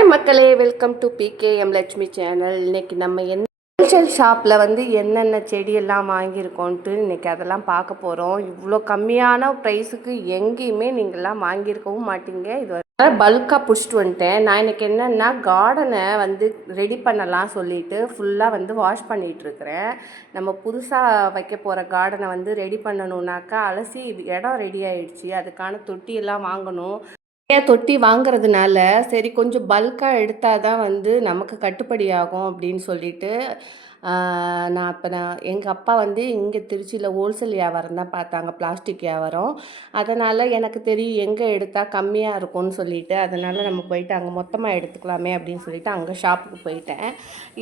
Hi மக்களே, welcome to PKM Lakshmi channel. இன்றைக்கி நம்ம ஹோல்சேல் ஷாப்பில் என்னென்ன செடியெல்லாம் வாங்கியிருக்கோன்ட்டு இன்றைக்கி அதெல்லாம் பார்க்க போகிறோம். இவ்வளோ கம்மியான ப்ரைஸுக்கு எங்கேயுமே நீங்கள்லாம் வாங்கியிருக்கவும் மாட்டீங்க. இது பல்காக பிடிச்சிட்டு வந்துட்டேன். நான் இன்றைக்கி என்னென்னா கார்டனை ரெடி பண்ணலாம் சொல்லிவிட்டு ஃபுல்லாக வாஷ் பண்ணிகிட்ருக்கிறேன். நம்ம புதுசாக வைக்க போகிற கார்டனை ரெடி பண்ணணுன்னாக்கா அலசி இடம் ரெடி ஆகிடுச்சி. அதுக்கான தொட்டியெல்லாம் வாங்கணும். தொட்டி வாங்குறதுனால சரி கொஞ்சம் பல்காக எடுத்தால் தான் நமக்கு கட்டுப்படி ஆகும் அப்படின்னு சொல்லிட்டு நான் எங்கள் அப்பா இங்கே திருச்சியில் ஹோல்சேல் வியாபாரம் தான் பார்த்தாங்க, பிளாஸ்டிக் வியாபாரம். அதனால் எனக்கு தெரியும் எங்கே எடுத்தால் கம்மியாக இருக்கும்னு சொல்லிட்டு, அதனால் நம்ம போயிட்டு அங்கே மொத்தமாக எடுத்துக்கலாமே அப்படின்னு சொல்லிட்டு அங்கே ஷாப்புக்கு போயிட்டேன்.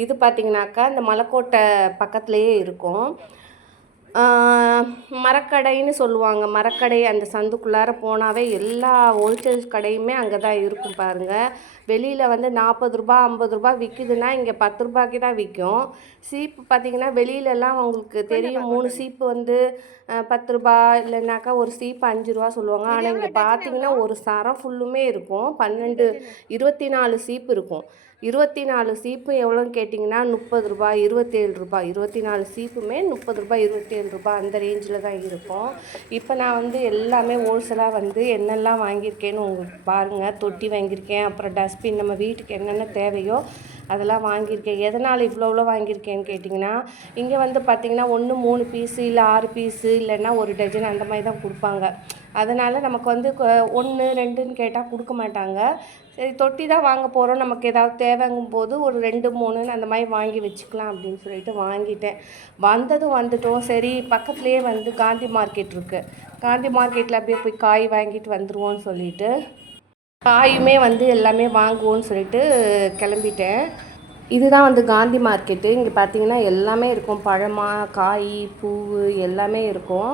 இது பார்த்திங்கனாக்கா இந்த மலைக்கோட்டை பக்கத்துலேயே இருக்கும். மரக்கடைன்னு சொல்லுவாங்க. மரக்கடை அந்த சந்துக்குள்ளார போனாவே எல்லா ஹோல்சேல் கடையுமே அங்கே தான் இருக்கும் பாருங்கள். வெளியில் 40 ரூபா 50 ரூபா விற்குதுன்னா இங்கே 10 ரூபாய்க்கு தான் விற்கும். சீப்பு பார்த்திங்கன்னா வெளியிலலாம் உங்களுக்கு தெரியும், 3 சீப்பு 10 ரூபா, இல்லைனாக்கா ஒரு சீப்பு 5 ரூபா சொல்லுவாங்க. ஆனால் இங்கே பார்த்திங்கன்னா ஒரு சரம் ஃபுல்லுமே இருக்கும். 24 சீப்பு இருக்கும். 24 சீப்பு எவ்வளோன்னு கேட்டிங்கன்னா 30 ரூபா, 27 ரூபா. 24 சீப்புமே 30 ரூபா, 27 ரூபா அந்த ரேஞ்சில் தான் இருக்கும். இப்போ நான் எல்லாமே ஹோல்சேலாக என்னெல்லாம் வாங்கியிருக்கேன்னு உங்களுக்கு பாருங்கள். தொட்டி வாங்கியிருக்கேன், அப்புறம் டஸ்ட்பின், நம்ம வீட்டுக்கு என்னென்ன தேவையோ அதெல்லாம் வாங்கியிருக்கேன். எதனால் இவ்வளோ வாங்கியிருக்கேன்னு கேட்டிங்கன்னா, இங்கே பார்த்திங்கன்னா 1 3 பீஸு இல்லை 6 பீஸு இல்லைன்னா 1 டஜன் அந்த மாதிரி தான் கொடுப்பாங்க. அதனால் நமக்கு 1 2ன்னு கேட்டால் கொடுக்க மாட்டாங்க. சரி தொட்டி தான் வாங்க போகிறோம், நமக்கு ஏதாவது தேவைங்கும் போது ஒரு 2 3ன்னு அந்த மாதிரி வாங்கி வச்சுக்கலாம் அப்படின்னு சொல்லிட்டு வாங்கிட்டேன். வந்துட்டோம். சரி பக்கத்துலேயே காந்தி மார்க்கெட் இருக்குது. காந்தி மார்க்கெட்டில் அப்படியே போய் காய் வாங்கிட்டு வந்துடுவோன்னு சொல்லிட்டு காயுமே எல்லாமே வாங்குவோன்னு சொல்லிட்டு கிளம்பிட்டேன். இதுதான் காந்தி மார்க்கெட்டு. இங்கே பார்த்திங்கன்னா எல்லாமே இருக்கும், பழமாக காய் பூ எல்லாமே இருக்கும்.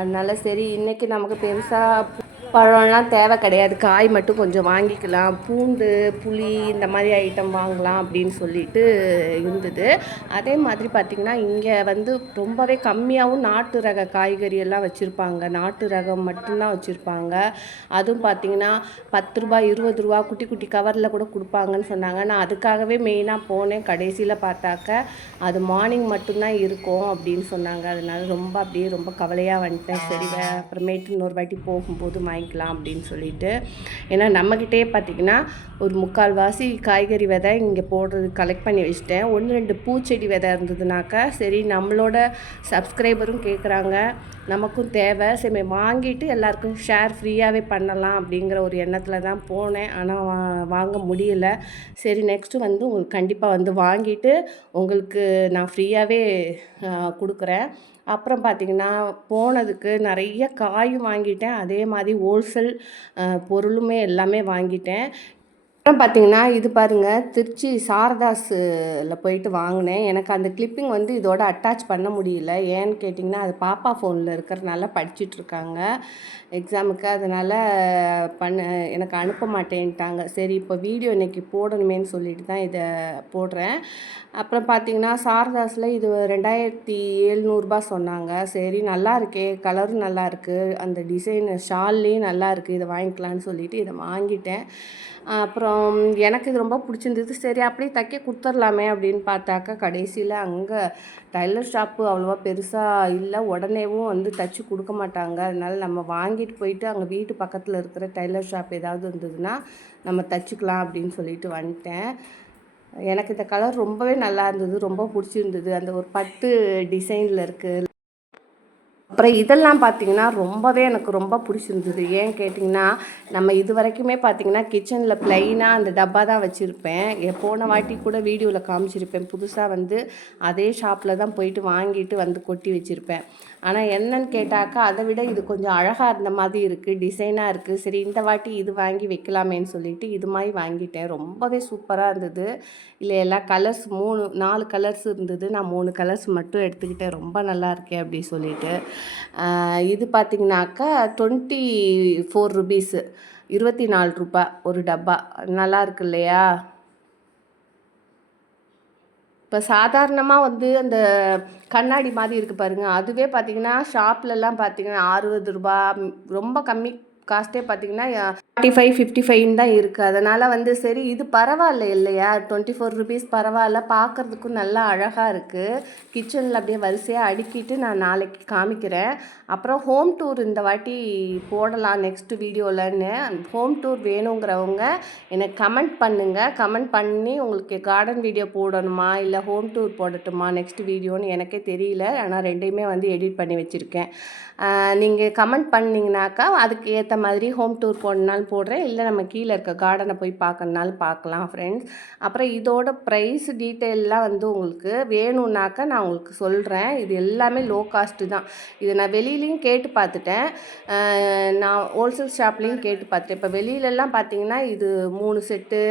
அதனால சரி இன்றைக்கி நமக்கு பெருசாக பழம்லாம் தேவை கிடையாது, காய் மட்டும் கொஞ்சம் வாங்கிக்கலாம், பூண்டு புளி இந்த மாதிரி ஐட்டம் வாங்கலாம் அப்படின்னு சொல்லிட்டு இருந்தது. அதே மாதிரி பார்த்திங்கன்னா இங்கே ரொம்பவே கம்மியாகவும் நாட்டு ரக காய்கறி எல்லாம் வச்சுருப்பாங்க. நாட்டு ரகம் மட்டும்தான் வச்சுருப்பாங்க. அதுவும் பார்த்திங்கன்னா 10 ரூபா 20 ரூபா குட்டி குட்டி கவரில் கூட கொடுப்பாங்கன்னு சொன்னாங்க. நான் அதுக்காகவே மெயினாக போனேன். கடைசியில் பார்த்தாக்க அது மார்னிங் மட்டும்தான் இருக்கும் அப்படின்னு சொன்னாங்க. அதனால ரொம்ப கவலையாக வந்துட்டேன். சரி அப்புறமேட்டு இன்னொரு வாட்டி போகும்போது வாங்கிக்கலாம் அப்படின்னு சொல்லிட்டு. ஏன்னா நம்மக்கிட்டே பார்த்திங்கன்னா ஒரு 3/4 வாசி காய்கறி விதை இங்கே போடுறது கலெக்ட் பண்ணி வச்சுட்டேன். 1 2 பூச்செடி விதை இருந்ததுனாக்கா சரி நம்மளோட சப்ஸ்கிரைபரும் கேட்குறாங்க, நமக்கும் தேவை, சரி வாங்கிட்டு எல்லாருக்கும் ஷேர் ஃப்ரீயாகவே பண்ணலாம் அப்படிங்கிற ஒரு எண்ணத்தில் தான் போனேன். ஆனால் வாங்க முடியல. சரி நெக்ஸ்ட்டு உங்களுக்கு கண்டிப்பாக வாங்கிட்டு உங்களுக்கு நான் ஃப்ரீயாகவே கொடுக்குறேன். அப்புறம் பார்த்திங்கன்னா போனதுக்கு நிறைய காயும் வாங்கிட்டேன். அதே மாதிரி ஹோல்சேல் பொருளுமே எல்லாமே வாங்கிட்டேன். அப்புறம் பார்த்திங்கன்னா இது பாருங்கள், திருச்சி சாரதாஸில் போயிட்டு வாங்கினேன். எனக்கு அந்த கிளிப்பிங் இதோட அட்டாச் பண்ண முடியல. ஏன்னு கேட்டிங்கன்னா அது பாப்பா ஃபோனில் இருக்கிறதுனால படிச்சிட்ருக்காங்க எக்ஸாமுக்கு. அதனால் எனக்கு அனுப்ப மாட்டேன்ட்டாங்க. சரி இப்போ வீடியோ இன்றைக்கி போடணுமேன்னு சொல்லிட்டு தான் இதை போடுறேன். அப்புறம் பார்த்திங்கன்னா சாரதாஸில் இது 2700 சொன்னாங்க. சரி நல்லா இருக்கே, கலரும் நல்லா இருக்குது, அந்த டிசைன் ஷால்லேயும் நல்லா இருக்குது, இதை வாங்கிக்கலான்னு சொல்லிட்டு இதை வாங்கிட்டேன். அப்புறம் எனக்கு இது ரொம்ப பிடிச்சிருந்தது. சரி அப்படியே தைக்க கொடுத்துர்லாமே அப்படின்னு பார்த்தாக்கா கடைசியில் அங்கே டைலர் ஷாப்பு அவ்வளோவா பெருசாக இல்லை, உடனேவும் தைச்சி கொடுக்க மாட்டாங்க. அதனால நம்ம வாங்கிட்டு போயிட்டு அங்கே வீட்டு பக்கத்தில் இருக்கிற டைலர் ஷாப் ஏதாவது இருந்ததுன்னா நம்ம தைச்சிக்கலாம் அப்படின்னு சொல்லிட்டு வந்துட்டேன். எனக்கு இந்த கலர் ரொம்பவே நல்லா இருந்தது, ரொம்ப பிடிச்சிருந்தது. அந்த ஒரு பட்டு டிசைனில் இருக்குது. அப்புறம் இதெல்லாம் பார்த்திங்கன்னா ரொம்பவே எனக்கு ரொம்ப பிடிச்சிருந்தது. ஏன் கேட்டிங்கன்னா நம்ம இது வரைக்குமே பார்த்திங்கன்னா கிச்சனில் ப்ளைனாக அந்த டப்பா தான் வச்சுருப்பேன். போன வாட்டி கூட வீடியோவில் காமிச்சிருப்பேன். புதுசாக அதே ஷாப்பில் தான் போயிட்டு வாங்கிட்டு கொட்டி வச்சுருப்பேன். ஆனால் என்னன்னு கேட்டாக்கா அதை விட இது கொஞ்சம் அழகாக இருந்த மாதிரி இருக்குது, டிசைனாக இருக்குது. சரி இந்த வாட்டி இது வாங்கி வைக்கலாமேன்னு சொல்லிட்டு இது மாதிரி வாங்கிட்டேன். ரொம்பவே சூப்பராக இருந்தது. இல்லை எல்லா கலர்ஸ் 4 கலர்ஸ் இருந்தது. நான் 3 கலர்ஸ் மட்டும் எடுத்துக்கிட்டேன். ரொம்ப நல்லா இருக்கே அப்படி சொல்லிட்டு. இது பார்த்திங்கனாக்கா 24 ருபீஸு, 24 ரூபா ஒரு டப்பா. நல்லா இருக்கு இல்லையா? இப்போ சாதாரணமாக அந்த கண்ணாடி மாதிரி இருக்குது பாருங்கள், அதுவே பார்த்திங்கன்னா ஷாப்லலாம் பார்த்திங்கன்னா 60 ரூபா, ரொம்ப கம்மி காஸ்ட்டே பார்த்திங்கன்னா 45, 55 தான் இருக்குது. அதனால் வந்து சரி இது பரவாயில்ல இல்லையா, 24 ருபீஸ் பரவாயில்ல, பார்க்குறதுக்கும் நல்லா அழகாக இருக்குது. கிச்சனில் அப்படியே வரிசையாக அடுக்கிட்டு நான் நாளைக்கு காமிக்கிறேன். அப்புறம் ஹோம் டூர் இந்த வாட்டி போடலாம் நெக்ஸ்ட் வீடியோவில்னு. ஹோம் டூர் வேணுங்கிறவங்க எனக்கு கமெண்ட் பண்ணுங்கள். கமெண்ட் பண்ணி உங்களுக்கு கார்டன் வீடியோ போடணுமா இல்லை ஹோம் டூர் போடட்டுமா நெக்ஸ்ட் வீடியோன்னு எனக்கே தெரியல. ஆனால் ரெண்டையுமே வந்து எடிட் பண்ணி வச்சுருக்கேன். நீங்கள் கமெண்ட் பண்ணிங்கனாக்கா அதுக்கு ஏற்ற மாதிரி ஹோம் டூர் போடனாலும் போடுறேன், இல்லை நம்ம கீழே இருக்க கார்டனை போய் பார்க்கணுனாலும் பார்க்கலாம் ஃப்ரெண்ட்ஸ். அப்புறம் இதோட ப்ரைஸ் டீட்டெயிலெலாம் வந்து உங்களுக்கு வேணும்னாக்கா நான் உங்களுக்கு சொல்கிறேன். இது எல்லாமே லோ காஸ்ட்டு தான். இது நான் வெளியிலையும் கேட்டு பார்த்துட்டேன், நான் ஹோல்சேல் ஷாப்லேயும் கேட்டு பார்த்துட்டேன். இப்போ வெளியிலலாம் பார்த்தீங்கன்னா இது 3 செட்டு,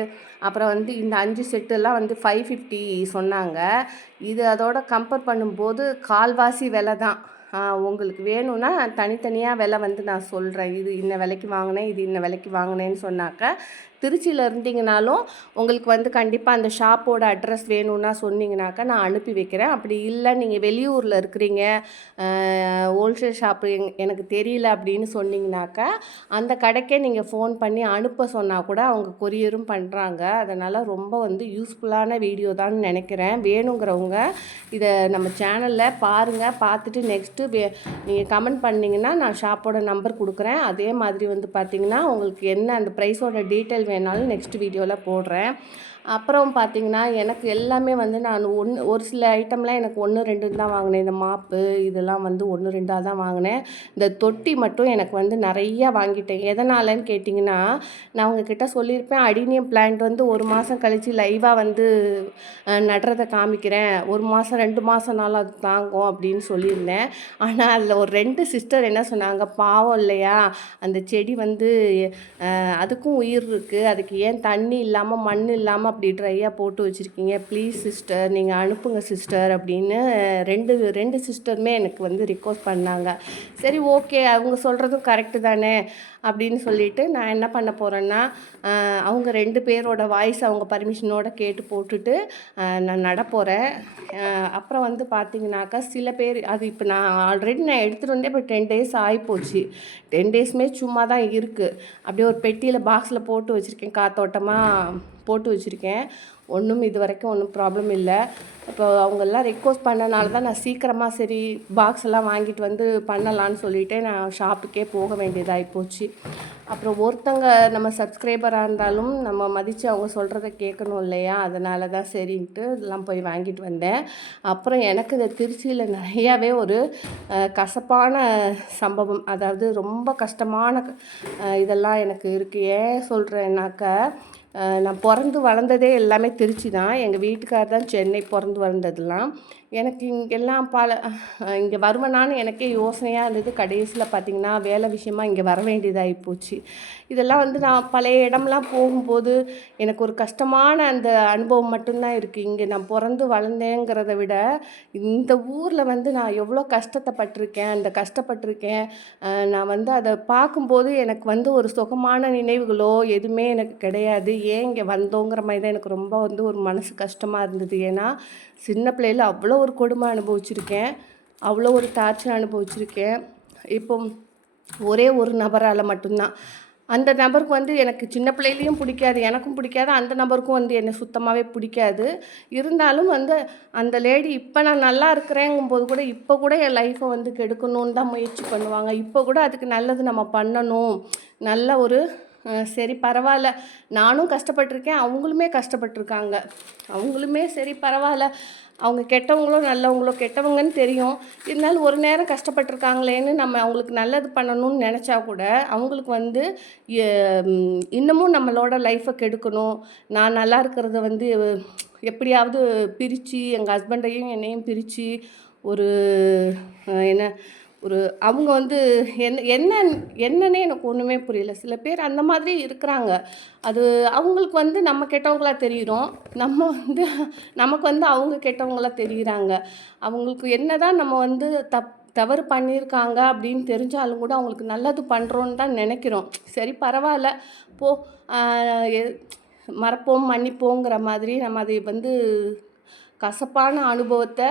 அப்புறம் வந்து இந்த 5 செட்டுலாம் வந்து 550 சொன்னாங்க. இது அதோட கம்பேர் பண்ணும்போது கால்வாசி விலை தான். உங்களுக்கு வேணும்னா தனித்தனியாக விலை வந்து நான் சொல்கிறேன். இது இன்ன விலைக்கு வாங்கினேன், இது இன்ன விலைக்கு வாங்கினேன்னு சொன்னாக்க, திருச்சியில் இருந்தீங்கனாலும் உங்களுக்கு வந்து கண்டிப்பாக அந்த ஷாப்போட அட்ரஸ் வேணும்னா சொன்னீங்கனாக்கா நான் அனுப்பி வைக்கிறேன். அப்படி இல்லை நீங்கள் வெளியூரில் இருக்கிறீங்க, ஹோல்சேல் ஷாப்பு எனக்கு தெரியல அப்படின்னு சொன்னீங்கனாக்கா அந்த கடைக்கே நீங்கள் ஃபோன் பண்ணி அனுப்ப சொன்னால் கூட அவங்க கொரியரும் பண்ணுறாங்க. அதனால் ரொம்ப வந்து யூஸ்ஃபுல்லான வீடியோ தான் நினைக்கிறேன். வேணுங்கிறவங்க இதை நம்ம சேனலில் பாருங்கள். பார்த்துட்டு நெக்ஸ்ட்டு நீங்கள் கமெண்ட் பண்ணிங்கன்னா நான் ஷாப்போட நம்பர் கொடுக்குறேன். அதே மாதிரி வந்து பார்த்திங்கன்னா உங்களுக்கு என்ன அந்த ப்ரைஸோட டீட்டெயில் வேணாலும் நெக்ஸ்ட் வீடியோவில் போடுறேன். அப்புறம் பார்த்திங்கன்னா எனக்கு எல்லாமே வந்து நான் ஒரு சில ஐட்டம்லாம் எனக்கு 1, 2 தான் வாங்கினேன். இந்த மாப்பு இதெல்லாம் வந்து 1, 2 தான் வாங்கினேன். இந்த தொட்டி மட்டும் எனக்கு வந்து நிறையா வாங்கிட்டேன். எதனாலன்னு கேட்டிங்கன்னா, நான் உங்ககிட்ட சொல்லியிருப்பேன் அடினியம் பிளான்ட் வந்து 1 மாதம் கழித்து லைவாக வந்து நடுறதை காமிக்கிறேன், 1 மாதம் 2 மாதம்னாலும் அது தாங்கும் அப்படின்னு சொல்லியிருந்தேன். ஆனால் அதில் ஒரு 2 சிஸ்டர் என்ன சொன்னாங்க, பாவம் இல்லையா அந்த செடி வந்து அதுக்கும் உயிர் இருக்குது, அதுக்கு ஏன் தண்ணி இல்லாமல் மண் இல்லாமல் அப்படி ட்ரையாக போட்டு வச்சுருக்கீங்க, ப்ளீஸ் சிஸ்டர் நீங்கள் அனுப்புங்க சிஸ்டர் அப்படின்னு 2 சிஸ்டருமே எனக்கு வந்து ரிக்வஸ்ட் பண்ணாங்க. சரி ஓகே அவங்க சொல்கிறதும் கரெக்டு தானே அப்படின்னு சொல்லிவிட்டு நான் என்ன பண்ண போகிறேன்னா, அவங்க 2 பேரோட வாய்ஸ் அவங்க பர்மிஷனோடு கேட்டு போட்டுட்டு நான் நட போகிறேன். அப்புறம் வந்து பார்த்திங்கனாக்கா சில பேர் அது இப்போ நான் ஆல்ரெடி நான் எடுத்துகிட்டு வந்தேன். இப்போ 10 டேஸ் ஆகிப்போச்சு. 10 டேஸுமே சும்மா தான் இருக்குது. அப்படியே ஒரு பெட்டியில் பாக்ஸில் போட்டு வச்சுருக்கேன், காத்தோட்டமாக போட்டு வச்சுருக்கேன். இது வரைக்கும் ஒன்றும் ப்ராப்ளம் இல்லை. இப்போ அவங்கெல்லாம் ரெக்வஸ்ட் பண்ணனால தான் நான் சீக்கிரமாக சரி பாக்ஸ் எல்லாம் வாங்கிட்டு வந்து பண்ணலான்னு சொல்லிவிட்டு நான் ஷாப்புக்கே போக வேண்டியதாகி போச்சு. அப்புறம் ஒருத்தங்க நம்ம சப்ஸ்கிரைபராக இருந்தாலும் நம்ம மதித்து அவங்க சொல்கிறத கேட்கணும் இல்லையா, அதனால தான் சரின்ட்டு இதெல்லாம் போய் வாங்கிட்டு வந்தேன். அப்புறம் எனக்கு இந்த திருச்சியில் நிறையாவே ஒரு கசப்பான சம்பவம், அதாவது ரொம்ப கஷ்டமான இதெல்லாம் எனக்கு இருக்குது. ஏன் சொல்கிறேன்னாக்கா, நான் பிறந்து வளர்ந்ததே எல்லாமே திருச்சி தான். எங்கள் வீட்டுக்கார் தான் சென்னை பிறந்து வளர்ந்ததெல்லாம். எனக்கு இங்கெல்லாம் இங்கே வருவேனான்னு எனக்கே யோசனையாக இருந்தது. கடைசியில் பார்த்திங்கன்னா வேலை விஷயமாக இங்கே வர வேண்டியதாகி போச்சு. இதெல்லாம் வந்து நான் பழைய இடம்லாம் போகும்போது எனக்கு ஒரு கஷ்டமான அந்த அனுபவம் மட்டும்தான் இருக்குது. இங்கே நான் பிறந்து வளர்ந்தேங்கிறத விட இந்த ஊரில் வந்து நான் எவ்வளோ கஷ்டத்தைப்பட்டிருக்கேன், அந்த கஷ்டப்பட்டிருக்கேன். நான் வந்து அதை பார்க்கும்போது எனக்கு வந்து ஒரு சுகமான நினைவுகளோ எதுவுமே எனக்கு கிடையாது. ஏன் இங்கே வந்தோங்கிற மாதிரி தான் எனக்கு ரொம்ப வந்து ஒரு மனசு கஷ்டமாக இருந்தது. ஏன்னா சின்ன பிள்ளையில் அவ்வளோ ஒரு கொடுமை அனுபவிச்சிருக்கேன், அவ்வளோ ஒரு டார்ச்சர் அனுபவிச்சிருக்கேன். இப்போ ஒரே ஒரு நபரால் மட்டும்தான். அந்த நபருக்கு வந்து எனக்கு சின்ன பிள்ளையிலையும் பிடிக்காது, எனக்கும் பிடிக்காது, அந்த நபருக்கும் வந்து என்னை சுத்தமாகவே பிடிக்காது. இருந்தாலும் வந்து அந்த லேடி இப்போ நான் நல்லா இருக்கிறேங்கும்போது கூட இப்போ கூட என் லைஃப்பை வந்து கெடுக்கணுன்னு தான் முயற்சி பண்ணுவாங்க. இப்போ கூட அதுக்கு நல்லது நம்ம பண்ணணும், நல்ல ஒரு சரி பரவாயில்ல, நானும் கஷ்டப்பட்டிருக்கேன், அவங்களுமே கஷ்டப்பட்டிருக்காங்க, அவங்களுமே சரி பரவாயில்ல, அவங்க கெட்டவங்களோ நல்லவங்களோ கெட்டவங்கன்னு தெரியும், இருந்தாலும் ஒரு நேரம் கஷ்டப்பட்டிருக்காங்களேன்னு நம்ம அவங்களுக்கு நல்லது பண்ணணும்னு நினச்சா கூட அவங்களுக்கு வந்து இன்னமும் நம்மளோட லைஃப்பை கெடுக்கணும், நான் நல்லா இருக்கிறத வந்து எப்படியாவது பிரித்து எங்கள் ஹஸ்பண்டையும் என்னையும் பிரித்து ஒரு என்ன ஒரு அவங்க வந்து என்னன்னே எனக்கு ஒன்றுமே புரியல. சில பேர் அந்த மாதிரி இருக்கிறாங்க. அது அவங்களுக்கு வந்து நம்ம கெட்டவங்களாக தெரிகிறோம், நமக்கு வந்து அவங்க கெட்டவங்களாக தெரிகிறாங்க. அவங்களுக்கு என்ன தான் நம்ம வந்து தவறு பண்ணியிருக்காங்க அப்படின்னு தெரிஞ்சாலும் கூட அவங்களுக்கு நல்லது பண்ணுறோன்னு தான் நினைக்கிறோம். சரி பரவாயில்ல போ, மறப்போம் மன்னிப்போங்கிற மாதிரி நம்ம அதை வந்து கசப்பான அனுபவத்தை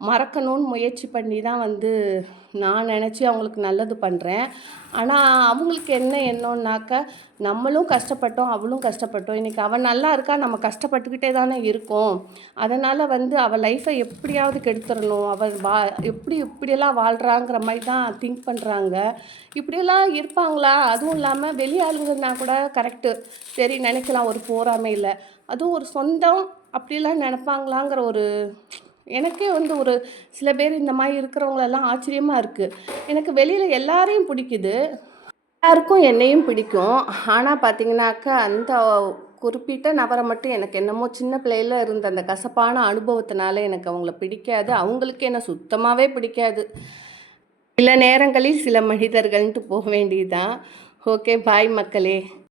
மறக்கணும்னு முயற்சி பண்ணி தான் வந்து நான் நினச்சி அவங்களுக்கு நல்லது பண்ணுறேன். ஆனால் அவங்களுக்கு என்ன எண்ணம்னாக்கா, நம்மளும் கஷ்டப்பட்டோம், அவளும் கஷ்டப்பட்டோம். இன்றைக்கி அவள் நல்லா இருக்கா, நம்ம கஷ்டப்பட்டுக்கிட்டே தானே இருக்கோம். அதனால் வந்து அவள் லைஃப்பை எப்படியாவது கெடுத்துடணும், அவள் இப்படியெல்லாம் வாழ்கிறாங்கிற மாதிரி தான் திங்க் பண்ணுறாங்க. இப்படியெல்லாம் இருப்பாங்களா? அதுவும் இல்லாமல் வெளி ஆளுங்கன்னா கூட கரெக்டு, சரி நினைக்கலாம், ஒரு பொறாமையில். அதுவும் ஒரு சொந்தம் அப்படிலாம் நினைப்பாங்களாங்கிற ஒரு எனக்கே வந்து ஒரு சில பேர் இந்த மாதிரி இருக்கிறவங்களெல்லாம் ஆச்சரியமாக இருக்குது. எனக்கு வெளியில் எல்லாரையும் பிடிக்குது, எல்லாருக்கும் என்னையும் பிடிக்கும். ஆனால் பார்த்தீங்கன்னாக்கா அந்த குறிப்பிட்ட நபரை மட்டும் எனக்கு என்னமோ சின்ன பிள்ளையில இருந்த அந்த கசப்பான அனுபவத்தினால எனக்கு அவங்கள பிடிக்காது. அவங்களுக்கு என்ன சுத்தமாகவே பிடிக்காது. சில நேரங்களில் சில மனிதர்கள்ன்ட்டு போக வேண்டியதுதான். ஓகே, பாய் மக்களே.